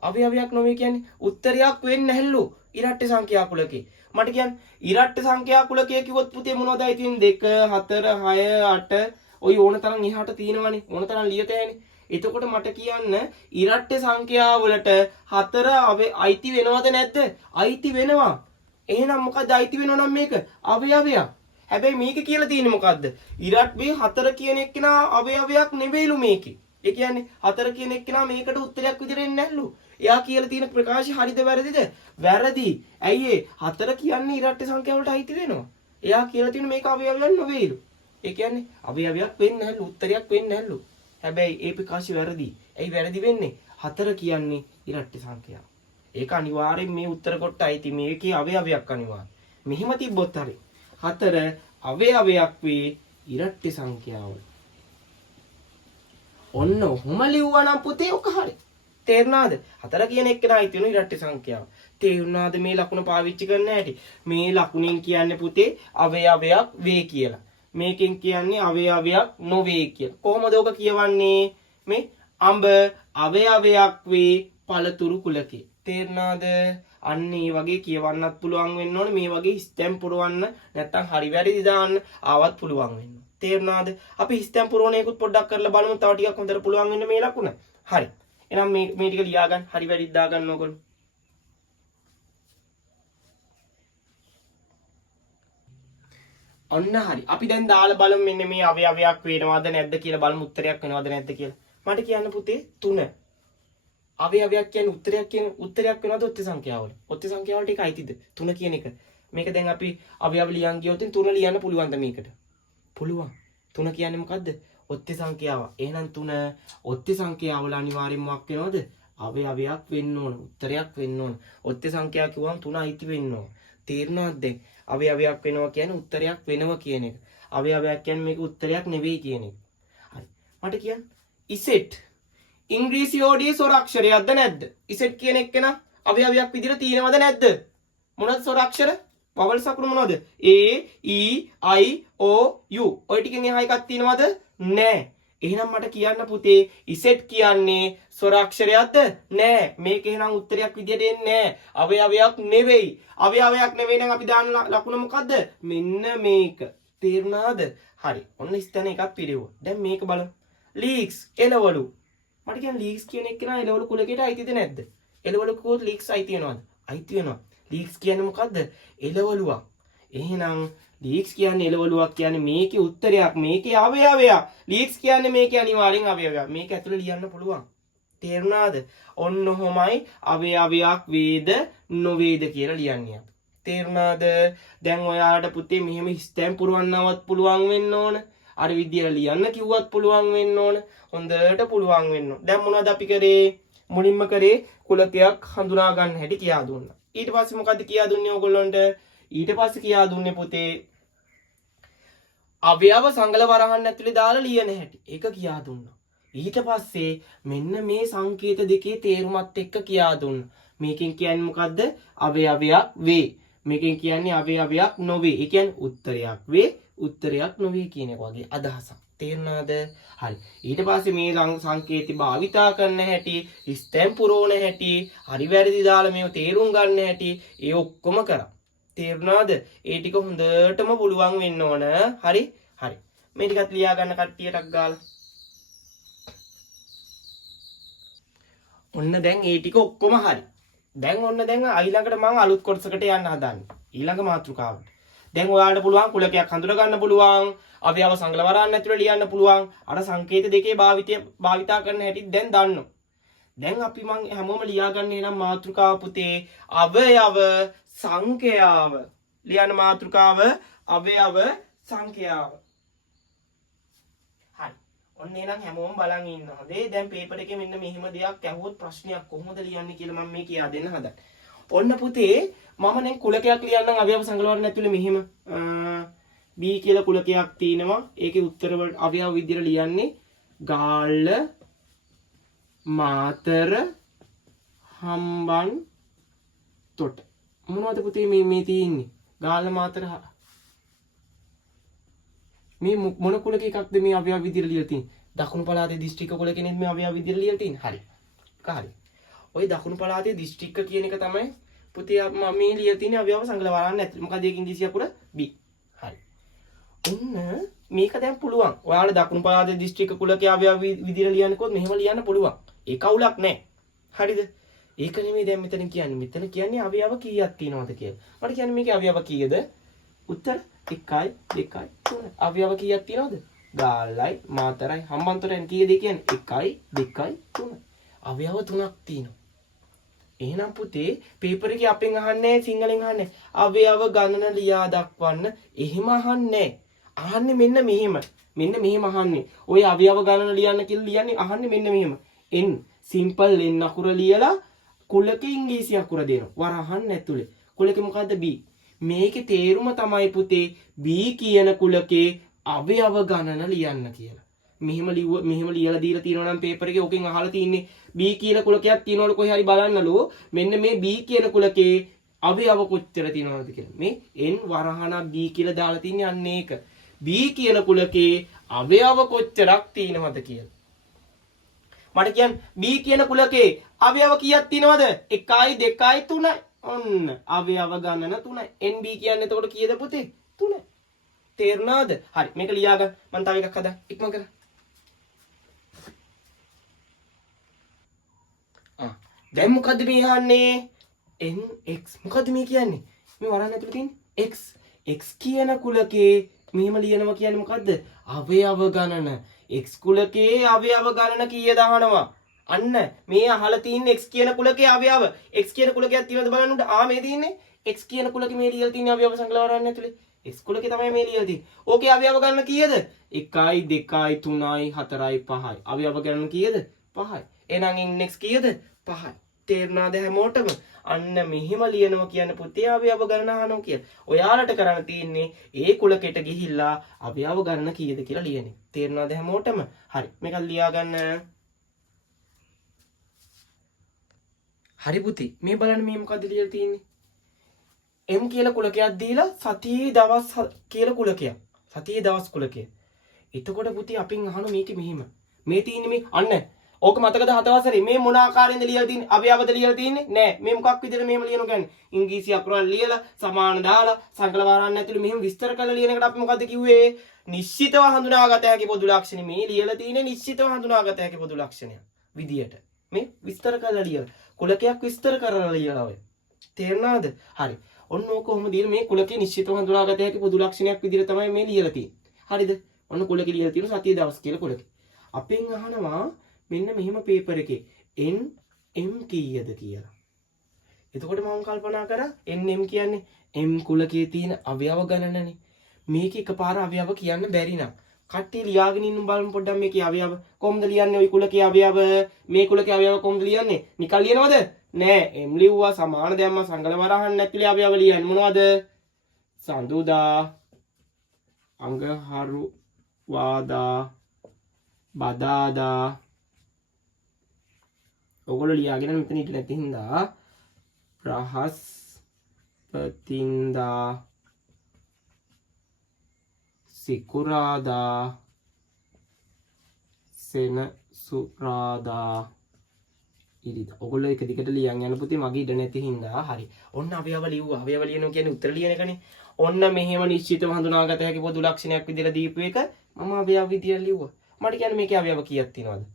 අවයවයක් නොවේ කියන්නේ උත්තරයක් වෙන්නේ නැහැලු ඉරට්ටේ සංඛ්‍යා කුලකේ. මට කියන්න ඉරට්ටේ සංඛ්‍යා කුලකයේ කිව්වොත් පුතේ මොනවදයි තියෙන්නේ 2 4 6 8 ඔය ඕන තරම් එහාට තියෙනවනේ ඕන තරම් ලියතෑනේ. එතකොට මට කියන්න ඉරට්ටේ සංඛ්‍යා වලට 4 අයිති වෙනවද නැද්ද? අයිති වෙනවා. එහෙනම් මොකද අයිති වෙනව නම් මේක අවයවයක්. හැබැයි මේක කියලා තියෙන්නේ මොකද්ද? ඉරට් මේ 4 කියන එක්කෙනා අවයවයක් නෙවෙයිලු මේකේ. ඒ කියන්නේ 4 කියන එක්කෙනා මේකට උත්තරයක් විදිහට එන්නේ නැල්ලු. එයා කියලා තියෙන ප්‍රකාශය හරිද වැරදිද? වැරදි. ඇයි ඒ 4 කියන්නේ ඉරට්ටේ සංඛ්‍යාව වලට අයිති වෙනවා. එයා කියලා තියෙන මේක අවයවයක් නෙවෙයිලු. ඒ කියන්නේ අවයවයක් වෙන්නේ නැල්ලු උත්තරයක් වෙන්නේ නැල්ලු. හැබැයි ඒ ප්‍රකාශය වැරදි. ඇයි වැරදි වෙන්නේ? 4 කියන්නේ ඉරට්ටේ සංඛ්‍යාව. ඒක අනිවාර්යෙන් මේ උත්තර කොට අයිති මේකේ අවයවයක් අනිවාර්ය. මෙහිම තිබ්බොත් හරි. 4 අවයවයක් වේ ඉරට්ටේ සංඛ්‍යාව. ඔන්න ඔහොම ලිව්වා නම් පුතේ ඔක හරි. තේරුණාද? 4 කියන එක නයි තියෙන ඉරට්ටේ සංඛ්‍යාව. තේරුණාද මේ ලකුණ පාවිච්චි කරන්න හැටි? මේ ලකුණෙන් කියන්නේ පුතේ අවයවයක් වේ කියලා. මේකෙන් කියන්නේ අවයවයක් නොවේ කියලා. කොහොමද ඔක කියවන්නේ? මේ අඹ අවයවයක් වේ පළතුරු කුලකේ. තේරුණාද? අන්න ඒ වගේ කියවන්නත් පුළුවන් වෙන්න ඕනේ. මේ වගේ ස්ටැම්ප් පුරවන්න නැත්නම් හරි වැරදි දාන්න ආවත් පුළුවන් වෙන්න. තේරුණාද? අපි ස්ටැම්ප් පුරවන එකත් පොඩ්ඩක් කරලා බලමු. තව ටිකක් හොඳට පුළුවන් වෙන්න මේ ලකුණ. හරි. එහෙනම් මේ ටික ලියා ගන්න. හරි වැරදි දා ගන්න ඕගොල්ලෝ. ඔන්න හරි. අපි දැන් දාලා බලමු මෙන්න මේ අවයවයක් වෙනවද නැද්ද කියලා බලමු උත්තරයක් වෙනවද නැද්ද කියලා. මට කියන්න පුතේ 3. අවයවයක් කියන්නේ උත්තරයක් වෙනවද ඔත්ති සංඛ්‍යාවල? ඔත්ති සංඛ්‍යාවලට ඒක අයිතිද? 3 කියන එක. මේක දැන් අපි අවයව ලියන් ගියොත් 3 ලියන්න පුළුවන්ද මේකට? පුළුවන්. 3 කියන්නේ මොකද්ද? ඔත්ති සංඛ්‍යාව. එහෙනම් 3 ඔත්ති සංඛ්‍යාවල අනිවාර්යෙන්ම මොකක් වෙනවද? අවයවයක් වෙන්න ඕන. උත්තරයක් වෙන්න ඕන. ඔත්ති සංඛ්‍යාව කිව්වම 3 අයිති වෙන්න ඕන. තේරුණාද දැන්? අවයවයක් වෙනවා කියන්නේ උත්තරයක් වෙනවා කියන එක. අවයවයක් කියන්නේ මේක උත්තරයක් නෙවෙයි කියන එක. හරි. මට කියන්න ඉසෙට් ඉංග්‍රීසි යෝඩියේ ස්වර අක්ෂරයක්ද නැද්ද? ඉසෙට් කියන එක්කන අවයවයක් විදිහට තියෙනවද නැද්ද? මොනවද ස්වර අක්ෂර? වවල් අකුරු මොනවද? A E I O U. ඔය ටිකෙන් එහා එකක් තියෙනවද? නැහැ. එහෙනම් මට කියන්න පුතේ ඉසෙට් කියන්නේ ස්වර අක්ෂරයක්ද? නැහැ. මේක එහෙනම් උත්තරයක් විදිහට එන්නේ නැහැ. අවයවයක් නෙවෙයි. අවයවයක් නෙවෙයි නම් අපි දාන ලකුණ මොකද්ද? මෙන්න මේක. තේරුණාද? හරි. ඔන්න ස්ථාන එකක් පිළිවෙව. දැන් මේක බලමු. ලීක්ස් එළවලු. මට කියන්න ලීක්ස් කියන එක නා එළවලු කුලකයට අයිතිද නැද්ද? එළවලු කුලට ලීක්ස් අයිති වෙනවද? අයිති වෙනවා. ලීක්ස් කියන්නේ මොකද්ද? එළවලුවක්. එහෙනම් ලීක්ස් කියන්නේ එළවලුවක් කියන්නේ මේකේ උත්තරයක් මේකේ අවයවයක්. ලීක්ස් කියන්නේ මේකේ අනිවාර්යෙන් අවයවයක්. මේක ඇතුළේ ලියන්න පුළුවන්. තේරුණාද? ඔන්න ඔහොමයි අවයවයක් වේද නොවේද කියලා ලියන්නේ. තේරුණාද? දැන් ඔයාලට පුතේ මෙහෙම ස්ටැම්ප් පුරවන්නවත් පුළුවන් වෙන්න ඕන. අර විදියට ලියන්න කිව්වත් පුළුවන් වෙන්න ඕන. හොඳට පුළුවන් වෙන්න ඕන. දැන් මොනවද අපි කරේ? මුලින්ම කරේ කුලකයක් හඳුනා ගන්න හැටි කියා දුන්නා. ඊට පස්සේ මොකද්ද කියා දුන්නේ ඕගොල්ලන්ට? ඊට පස්සේ කියා දුන්නේ පුතේ අවයව සංගල වරහන් ඇතුලේ දාලා ලියන හැටි. ඒක කියා දුන්නා. ඊට පස්සේ මෙන්න මේ සංකේත දෙකේ තේරුමත් එක්ක කියා දුන්නා. මේකෙන් කියන්නේ මොකද්ද? අවයවයක් වේ. මේකෙන් කියන්නේ අවයවයක් නොවේ. ඒ කියන්නේ උත්තරයක් වේ, උත්තරයක් නොවේ කියන එක වගේ අදහසක්. තේරුණාද? හරි. ඊට පස්සේ මේ සංකේති භාවිතා කරන හැටි, ස්තැම් පුරවන හැටි, හරි වැරදි දාලා මේව තේරුම් ගන්න හැටි, ඒ ඔක්කොම කරා. තේරුණාද? ඒ ටික හොඳටම පුළුවන් වෙන්න ඕන. හරි? හරි. මේ ටිකත් ලියා ගන්න කට්ටියටක් ගාලා. ඔන්න දැන් ඒ ටික ඔක්කොම හරි. දැන් ඊළඟට මම අලුත් කොටසකට යන්න හදන්නේ. ඊළඟ මාතෘකාවට. දැන් ඔයාලට පුළුවන් කුලකයක් හඳුනා ගන්න පුළුවන්. අවයව සංගල වරන්න ඇතුළේ ලියන්න පුළුවන්. අර සංකේත දෙකේ භාවිතා කරන හැටි දැන් දන්නවා. දැන් අපි මං හැමෝම ලියාගන්න එනම් මාතෘකාව පුතේ අවයව සංඛ්‍යාව. ලියන්න මාතෘකාව අවයව සංඛ්‍යාව. හරි. ඔන්න එහෙනම් හැමෝම බලන් ඉන්නවා. දැන් පේපර් එකේ මෙන්න මෙහිම දෙයක් ඇහුවොත් ප්‍රශ්නයක් කොහොමද ලියන්නේ කියලා මම මේ කියා දෙන්න හදන්නේ. ඔන්න පුතේ මම දැන් කුලකයක් ලියන්නම් අවයව සංගල වරන්න ඇතුළේ මෙහිම B කියලා කුලකයක් තියෙනවා. ඒකේ උත්තර වලට අවයව විදිහට ලියන්නේ ගාල්ල මාතර හම්බන් තොට. මොනවද පුතේ මේ තියෙන්නේ? ගාල්ල මාතර මේ මොන කුලක එකක්ද මේ අවයව විදිහට ලියලා තියෙන්නේ? දකුණු පළාතේ දිස්ත්‍රික්ක කුලකෙනෙත් මේ අවයව විදිහට ලියලා තියෙන්නේ. හරි. හරි. ওই දකුණු පළාතේ දිස්ත්‍රික්ක කියන එක තමයි පුතේ මම මේ ලියලා තියෙන අවයව සංගල වරන්න ඇතුළේ. මොකද ඒක ඉංග්‍රීසි අකුර B. හරි. ඔන්න මේක දැන් පුළුවන්. ඔයාලා දකුණු පළාතේ දිස්ත්‍රික්ක කුලකයේ අවයව විදිහට ලියන්නකොත් මෙහෙම ලියන්න පුළුවන්. ඒක අවුලක් නැහැ. හරිද? ඒක නෙමෙයි දැන් මෙතන කියන්නේ. මෙතන කියන්නේ අවයව කීයක් තියෙනවද කියලා. මට කියන්නේ මේකේ අවයව කීයද? උත්තර 1 2 3. අවයව කීයක් තියෙනවද? ගාල්ලයි මාතරයි හම්බන්තොටෙන් කීයද කියන්නේ? 1 2 3. අවයව 3ක් තියෙනවා. එහෙනම් පුතේ පේපර් එකේ අපෙන් අහන්නේ සිංහලෙන් අහන්නේ අවයව ගණන ලියා දක්වන්න. එහෙම අහන්නේ. අහන්නේ මෙන්න මෙහෙම. මෙන්න මෙහෙම අහන්නේ. ඔය අවයව ගණන ලියන්න කියලා ලියන්නේ අහන්නේ මෙන්න මෙහෙම. n සිම්පල් n අකුර ලියලා කුලකේ ඉංග්‍රීසි අකුර දෙනවා. වර අහන්න ඇතුලේ. කුලකේ මොකද්ද b? මේකේ තේරුම තමයි පුතේ b කියන කුලකේ අවයව ගණන ලියන්න කියලා. මෙහෙම ලියලා දීලා තියෙනවා නම් පේපර් එකේ ඕකෙන් අහලා තින්නේ b කියන කුලකයක් තියෙනවලු කොහේ හරි බලන්නලු. මෙන්න මේ b කියන කුලකේ අවයව කොච්චර තියෙනවද කියලා. මේ n වරහන b කියලා දාලා තින්නේ අන්න ඒක. b කියන කුලකේ අවයව කොච්චරක් තියෙනවද කියලා. මට කියන්න B කියන කුලකේ අවයව කීයක් තියෙනවද? 1 2 3. ඔන්න අවයව ගණන 3යි. NB කියන්නේ එතකොට කීයද පුතේ? 3යි. තේරුණාද? හරි මේක ලියා ගන්න. මම තව එකක් හදා ඉක්මන් කරා. දැන් මොකද්ද මේ අහන්නේ? NX. මොකද්ද මේ කියන්නේ? මේ වරන් ඇතුලේ තියෙන්නේ X. X කියන කුලකේ මෙහෙම ලියනවා කියන්නේ මොකද්ද? අවයව ගණන. x කුලකේ අවයව ගණන කීයද අහනවා. අන්න මේ අහලා තියෙන x කියන කුලකේ අවයව. x කියන කුලකයක් තියෙනවද බලන්න උඩ. මේ තියෙන්නේ x කියන කුලකේ මේ ලියලා තියෙන අවයව සංකලන වරන් ඇතුලේ. x කුලකේ තමයි මේ ලියලා තියෙන්නේ. ඕකේ අවයව ගණන කීයද? 1 2 3 4 5යි. අවයව ගණන කීයද? 5යි. එහෙනම් x කීයද? 5යි. තේරුණාද හැමෝටම? අන්න මෙහිම ලියනවා කියන්නේ පුතේ අවයව ගණන අහනවා කියලා. ඔයාලට කරන්න තියෙන්නේ ඒ කුලකෙට ගිහිල්ලා අවයව ගණන කීයද කියලා ලියන එක. තේරුණාද හැමෝටම? හරි. මේක ලියා ගන්න. හරි පුතේ. මේ බලන්න මේ මොකද්ද ලියලා තියෙන්නේ? m කියලා කුලකයක් දීලා සතියේ දවස් කියලා කුලකයක්. සතියේ දවස් කුලකය. එතකොට පුතේ අපින් අහන මේකේ මෙහිම. මේ තියෙන්නේ මේ අන්න ඕක මතකද හතවසරේ මේ මොන ආකාරයෙන්ද ලියලා තින්නේ? අවයවද ලියලා තින්නේ? නෑ. මේ මොකක් විදිහට මෙහෙම ලියනවා කියන්නේ? ඉංග්‍රීසි අකුරල් ලියලා සමාන දාලා සංකල වරන් ඇතුළේ මෙහෙම විස්තර කරලා ලියන එකට අපි මොකද්ද කිව්වේ? නිශ්චිතව හඳුනාගත හැකි පොදු ලක්ෂණ. මේ ලියලා තියෙන්නේ නිශ්චිතව හඳුනාගත හැකි පොදු ලක්ෂණයක් විදියට. මේ විස්තර කරලා ලියලා. කුලකයක් විස්තර කරලා ලියලා ඔය. තේරුණාද? හරි. ඔන්න ඕක කොහොමද ලියන්නේ? මේ කුලකේ නිශ්චිතව හඳුනාගත හැකි පොදු ලක්ෂණයක් විදියට තමයි මේ ලියලා තියෙන්නේ. හරිද? ඔන්න කුලකේ ලියලා තියෙන සතියේ දවස් කියලා කුලකේ. අපෙන් අහනවා මෙන්න මෙහෙම පේපර් එකේ m කීයද කියලා. එතකොට මම කල්පනා කරා m කියන්නේ m කුලකයේ තියෙන අවයව ගණනනේ. මේක එකපාර අවයව කියන්න බැරි නම් කට්ටිය ලියාගෙන ඉන්න බලමු පොඩ්ඩක් මේකේ අවයව කොහොමද ලියන්නේ? ওই කුලකයේ අවයව මේ කුලකයේ අවයව කොහොමද ලියන්නේ? නිකන් ලියනවද? නෑ. m ලිව්වා සමාන දැම්ම සංගල වරහන් ඇතුලේ අවයව ලියන්නේ මොනවද? සඳුදා අඟහරුවාදා බදාදා ඔගොල්ලෝ ලියාගෙන මෙතන ඉන්න නැති හින්දා බ්‍රහස්පතින්දා සිකුරාදා සෙනසුරාදා ඉරිදා. ඔයගොල්ලෝ එක දිගට ලියන් යන පුතේ මගේ ඉඩ නැති හින්දා. හරි. ඔන්න අවයව ලියුවා. අවයව ලියනවා කියන්නේ උත්තර ලියන එකනේ. ඔන්න මෙහෙම නිශ්චිතව හඳුනාගත හැකි පොදු ලක්ෂණයක් විදිහට දීපු එක මම අවයව විදිහට ලිව්වා. මට කියන්නේ මේකේ අවයව කීයක් තියෙනවද?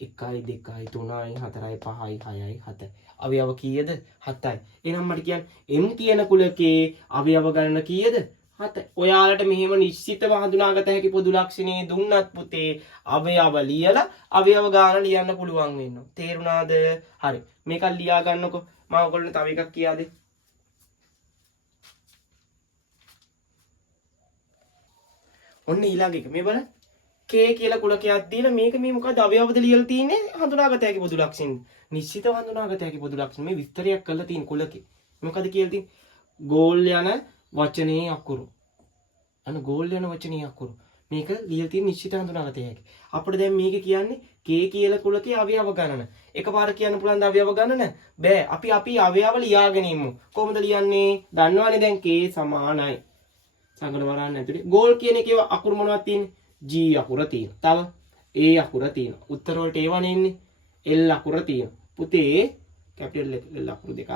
1 2 3 4 5 6 7. අවයව කීයද? 7යි. එහෙනම් මට කියන්නේ m කියන කුලකේ අවයව ගණන කීයද? 7යි. ඔයාලට මෙහෙම නිශ්චිතව හඳුනාගත හැකි පොදු ලක්ෂණේ දුන්නත් පුතේ අවයව ලියලා අවයව ගාන ලියන්න පුළුවන් වෙනවා. තේරුණාද? හරි. මේක ලියා ගන්නකො. මම ඔයගොල්ලන්ට තව එකක් කියා දෙන්න. ඔන්න ඊළඟ එක මේ බලන්න. K කියලා කුලකයක් දීලා මේක මේ මොකද අවයවද ලියලා තියෙන්නේ හඳුනාගත හැකි පොදු ලක්ෂණ. නිශ්චිතව හඳුනාගත හැකි පොදු ලක්ෂණ මේ විස්තරයක් කරලා තියෙන කුලකේ. මොකද කියලා තියෙන්නේ? ගෝල් යන වචනේ අකුරු. ගෝල් යන වචනේ අකුරු. මේක ලියලා තියෙන නිශ්චිත හඳුනාගත හැකි. අපිට දැන් මේක කියන්නේ K කියලා කුලකේ අවයව ගණන. එකපාර කියන්න පුළුවන් ද අවයව ගණන? බෑ. අපි අවයව ලියාගෙන ඉමු. කොහොමද ලියන්නේ? දන්නවනේ දැන් K සමානයි. සංගණ වරන්න ඇතුලේ ගෝල් කියන එකේ අකුරු මොනවද තියෙන්නේ? G අකුර තියෙනවා. තව A අකුර තියෙනවා. උත්තර වලට ඒවනේ ඉන්නේ. L අකුර තියෙනවා. පුතේ කැපිටල් L අකුරු දෙකක්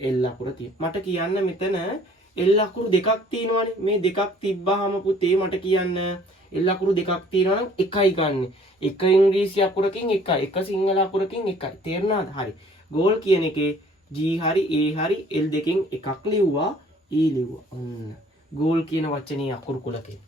L අකුර තියෙනවා. මට කියන්න මෙතන L අකුරු දෙකක් තියෙනවානේ. මේ දෙකක් තිබ්බහම පුතේ මට කියන්න L අකුරු දෙකක් තියෙනවා නම් එකයි ගන්න. එක ඉංග්‍රීසි අකුරකින් එකයි. එක සිංහල අකුරකින් එකයි. තේරුණාද? හරි. ගෝල් කියන එකේ G හරි A හරි L දෙකෙන් එකක් ලිව්වා. E ලිව්වා. ඔන්න. ගෝල් කියන වචනේ අකුරු කුලකේ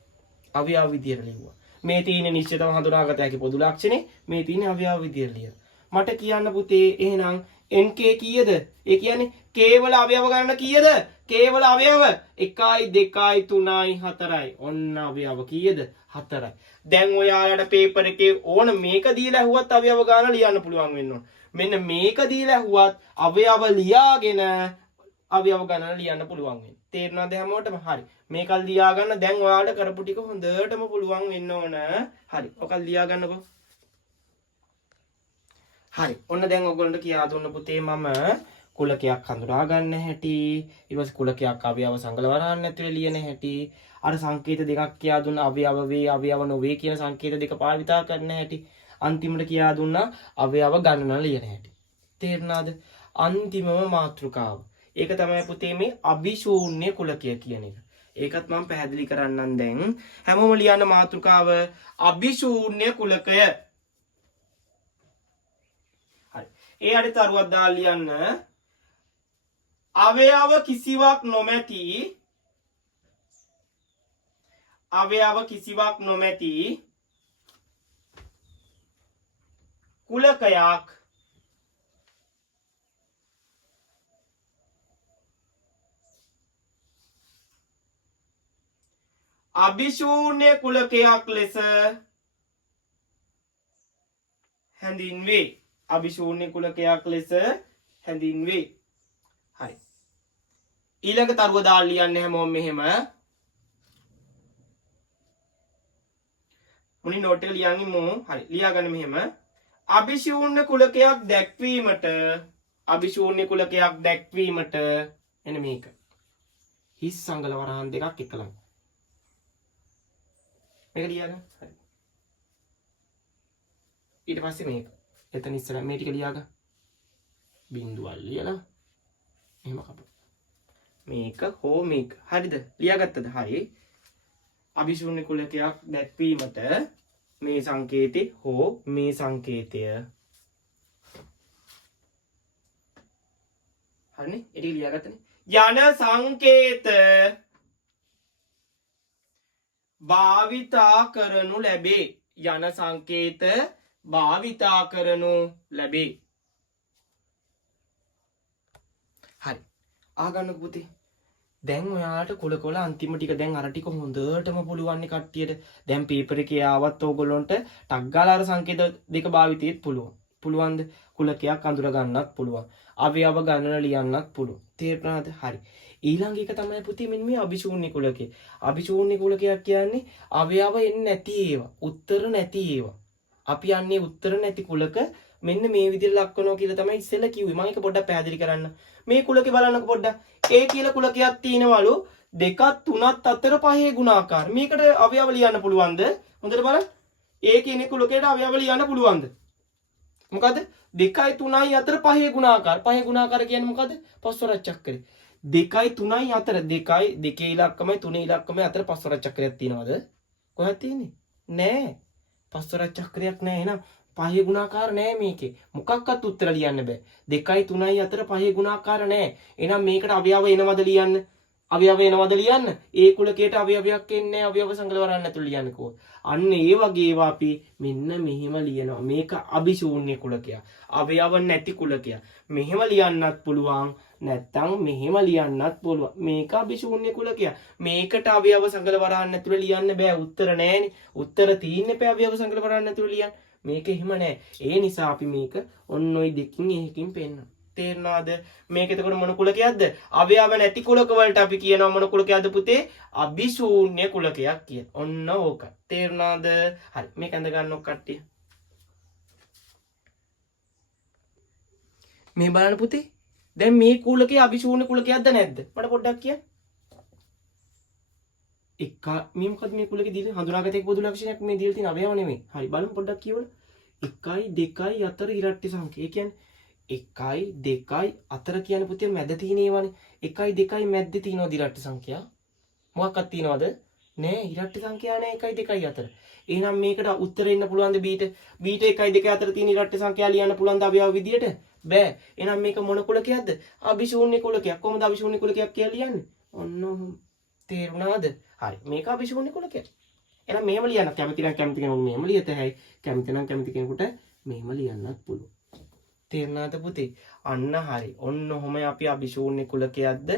අවයව විදියට ලිව්වා. මේ තියෙන නිශ්චිතව හඳුනාගත හැකි පොදු ලක්ෂණේ මේ තියෙන අවයව විදියට ලියලා. මට කියන්න පුතේ එහෙනම් NK කීයද? ඒ කියන්නේ K වල අවයව ගන්න කීයද? K වල අවයව 1 2 3 4යි. ඔන්න අවයව කීයද? 4යි. දැන් ඔයාලට පේපර් එකේ ඕන මේක දීලා ඇහුවත් අවයව ගන්න ලියන්න පුළුවන් වෙන්න ඕන. මෙන්න මේක දීලා ඇහුවත් අවයව ලියාගෙන අවයව ගණන ලියන්න පුළුවන් වෙන්නේ. තේරුණාද හැමෝටම? හරි. මේක ලියා ගන්න දැන් ඔයාලට කරපු ටික හොඳටම පුළුවන් වෙන්න ඕන. හරි. ඔක ලියා ගන්නකො. හරි. ඔන්න දැන් ඔයගොල්ලන්ට කියා දුන්න පුතේ මම කුලකයක් හඳුනා ගන්න හැටි, ඊට පස්සේ කුලකයක් අවයව සංගල වරහන් ඇතුලේ ලියන හැටි, අර සංකේත දෙකක් කියා දුන්න අවයව වේ අවයව නොවේ කියන සංකේත දෙක භාවිතා කරන හැටි, අන්තිමට කියා දුන්නා අවයව ගණන ලියන හැටි. තේරුණාද? අන්තිමම මාතෘකාව. ඒක තමයි පුතේ මේ අභිශූන්‍ය කුලකය කියන එක. ඒකත් මම පැහැදිලි කරන්නම් දැන්. හැමෝම ලියන්න මාතෘකාව අභිශූන්‍ය කුලකය. හරි. ඒ අඩේ තරුවක් දාලා ලියන්න. අවයව කිසිවක් නොමැති කුලකයක් අභිශූන්‍ය කුලකයක් ලෙස හැඳින්වේ. අභිශූන්‍ය කුලකයක් ලෙස හැඳින්වේ. හරි. ඊළඟ තරුව දාලා ලියන්න හැමෝම මෙහෙම. මුනි නෝට් එක ලියන් ඉමු. හරි. ලියා ගන්න මෙහෙම. අභිශූන්‍ය කුලකයක් දැක්වීමට එන්න මේක. හිස් සංගල වරහන් දෙකක් එකලම. මේක ලියාගන්න. හරි. ඊට පස්සේ මේක. එතන ඉස්සර මේ ටික ලියාගන්න. බිඳුවල් ලියලා එහෙම කපමු. මේක හෝ මේක. හරිද? ලියාගත්තද? හරි. අභිශූන්‍ය කුලකයක් දැක්වීමට මේ සංකේතේ හෝ මේ සංකේතය. හරිනේ? ඒක ලියාගත්තනේ. යන සංකේත භාවිතා කරනු ලැබේ. යන සංකේත භාවිතා කරනු ලැබේ. හරි. ආගන්න පුතේ. දැන් ඔයාලට කුලකවල අන්තිම ටික දැන් අර ටික හොඳටම පුළුවන් නේ කට්ටියට. දැන් පේපර් එකේ ආවත් ඕගොල්ලන්ට ටක් ගාලා අර සංකේත දෙක භාවිතයේත් පුළුවන්. පුළුවන්ද? කුලකයක් අඳුර ගන්නත් පුළුවන්. අවයව ගණන ලියන්නත් පුළුවන්. තේරුණාද? හරි. ඊළඟ එක තමයි පුතේ මෙන්න මේ අභිශූන්‍ය කුලකය. අභිශූන්‍ය කුලකයක් කියන්නේ අවයව එන්නේ නැති ඒවා. උත්තර නැති ඒවා. අපි යන්නේ උත්තර නැති කුලක මෙන්න මේ විදිහට ලක්වනවා කියලා තමයි ඉස්සෙල්ලා කිව්වේ. මම ඒක පොඩ්ඩක් පැහැදිලි කරන්න. මේ කුලකේ බලන්නකො පොඩ්ඩක්. A කියලා කුලකයක් තියෙනවලු 2 3 4 5 ගුණාකාර. මේකට අවයව ලියන්න පුළුවන්ද? හොඳට බලන්න. ඒ කියන කුලකයට අවයව ලියන්න පුළුවන්ද? මොකද 2යි 3යි අතර පහේ ගුණාකාර. පහේ ගුණාකාර කියන්නේ මොකද? පස්වර චක්‍රය. 2යි 3යි අතර 2 ඉලක්කමයි 3 ඉලක්කමයි අතර පස්වර චක්‍රයක් තියෙනවද? කොහෙද තියෙන්නේ? නෑ. පස්වර චක්‍රයක් නෑ. එහෙනම් පහේ ගුණාකාර නෑ මේකේ. මොකක්වත් උත්තර ලියන්න බෑ. 2යි 3යි අතර පහේ ගුණාකාර නෑ. එහෙනම් මේකට අවයව එනවද ලියන්න? අවයව එනවද ලියන්න? ඒ කුලකයට අවයවයක් එන්නේ අවයව සංකල වරන්න ඇතුළේ ලියන්නකෝ. අන්න ඒ වගේ ඒවා අපි මෙන්න මෙහිම ලියනවා. මේක අභිශූන්‍ය කුලකයක්. අවයව නැති කුලකයක්. මෙහෙම ලියන්නත් පුළුවන්. නැත්තම් මෙහෙම ලියන්නත් පුළුවන්. මේක අභිශූන්‍ය කුලකයක්. මේකට අවයව සංකල වරන්න ඇතුළේ ලියන්න බෑ. උත්තර නෑනේ. උත්තර තියෙන්නේ බෑ අවයව සංකල වරන්න ඇතුළේ ලියන්න. මේක එහෙම නෑ. ඒ නිසා අපි මේක ඔන්න ඔය දෙකින් එකකින් පෙන්නනවා. තේරෙනවද? මේක එතකොට මොන කුලකයක්ද? අවයව නැති කුලක වලට අපි කියනවා මොන කුලකයක්ද පුතේ? අභිශූන්‍ය කුලකයක් කියලා. ඔන්න ඕක. තේරුණාද? හරි. මේක අඳ ගන්නකො කට්ටිය. මේ බලන්න පුතේ. දැන් මේ කුලකේ අභිශූන්‍ය කුලකයක්ද නැද්ද? මට පොඩ්ඩක් කියන්න. මේ මොකද මේ කුලකේ දීලා හඳුනාගත හැකි පොදු ලක්ෂණයක් මේ දීලා තියෙන අවයව නෙමෙයි. හරි බලමු පොඩ්ඩක් කියවල. 1යි 2යි අතර ඉරට්ටි සංඛ්‍යා. ඒ කියන්නේ 1යි 2යි අතර කියන පුතේ මැද තියෙන ඒවානේ. 1යි 2යි මැද්දේ තියෙනවා ඉරට්ටි සංඛ්‍යා. මොකක්වත් තියෙනවද? නෑ ඉරට්ටි සංඛ්‍යා නෑ 1යි 2යි අතර. එහෙනම් මේකට උත්තර එන්න පුළුවන්ද බීට? බීට 1යි 2යි අතර තියෙන ඉරට්ටි සංඛ්‍යා ලියන්න පුළුවන්ද අවයව විදියට? බෑ. එහෙනම් මේක මොන කුලකයක්ද? අභිශූන්‍ය කුලකයක්. කොහොමද අභිශූන්‍ය කුලකයක් කියලා ලියන්නේ? ඔන්න තේරුණාද? හරි. මේක අභිශූන්‍ය කුලකයක්. එහෙනම් මෙහෙම ලියන්න කැමති නම් කැමති කෙනෙකුට මෙහෙම ලියත හැයි. කැමති නම් කැමති කෙනෙකුට මෙහෙම ලියන්නත් පුළුවන්. තේරුණාද පුතේ? අන්න හරි. ඔන්න ඔහොම අපි අභිශූන්‍ය කුලකයක්ද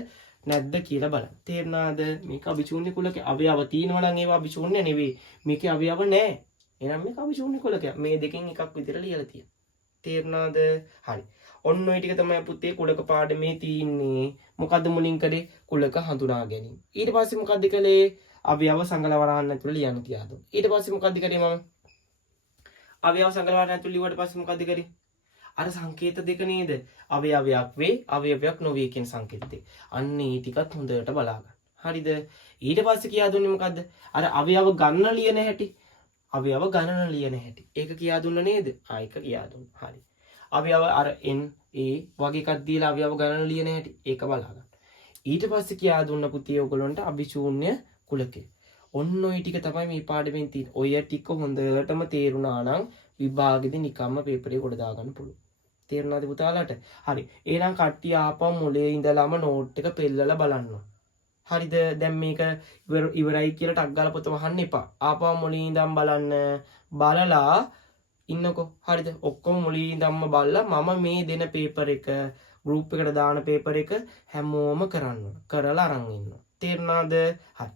නැද්ද කියලා බලන්න. තේරුණාද? මේක අභිශූන්‍ය කුලකේ අවයව තියෙනවා නම් ඒවා අභිශූන්‍ය නෙවෙයි. මේකේ අවයව නැහැ. එහෙනම් මේක අභිශූන්‍ය කුලකයක්. මේ දෙකෙන් එකක් විතර ලියලා තියෙනවා. තේරුණාද? හරි. ඔන්න ඔය ටික තමයි පුතේ කුලක පාඩමේ තියෙන්නේ. මොකද්ද මුලින් කරේ? කුලක හඳුනා ගැනීම. ඊට පස්සේ මොකද්ද කළේ? අවයව සංගල වරහන් ඇතුළේ ලියන්න තියා දුන්නා. ඊට පස්සේ මොකද්ද කරේ මම? අවයව සංගල වරහන් ඇතුළේ ලියුවට පස්සේ මොකද්ද කරේ? අර සංකේත දෙක නේද? අවයවයක් වේ, අවයවයක් නොවේ කියන සංකේත දෙක. අන්න ඒ ටිකත් හොඳට බලා ගන්න. හරිද? ඊට පස්සේ කියා දුන්නේ මොකද්ද? අර අවයව ගණන ලියන හැටි. අවයව ගණන ලියන හැටි. ඒක කියා දුන්න නේද? ඒක කියා දුන්නා. හරි. අවයව අර n a වගේ එකක් දීලා අවයව ගණන ලියන හැටි. ඒක බලා ගන්න. ඊට පස්සේ කියා දුන්න පුතේ ඔයගොල්ලන්ට අභිශූන්‍ය කුලකය. ඔන්න ඔය ටික තමයි මේ පාඩමෙන් තියෙන්නේ. ඔය ටික හොඳටම තේරුණා නම් විභාගෙදි නිකම්ම පේපරේ කොට දාගන්න පුළුවන්. තේරුණාද පුතාලට? හරි. එහෙනම් කට්ටිය ආපහු මුලේ ඉඳලාම නෝට් එක පෙන්නලා බලන්න. හරිද? දැන් මේක ඉවරයි කියලා ටක් ගාලා පොත වහන්න එපා. ආපහු මුලින් ඉඳන් බලන්න. බලලා ඉන්නකෝ. හරිද? ඔක්කොම මුලින් ඉඳන්ම බලලා මම මේ දෙන පේපර් එක ගෲප් එකට දාන පේපර් එක හැමෝම කරන්න. කරලා අරන් ඉන්න. තේරුණාද? හරි.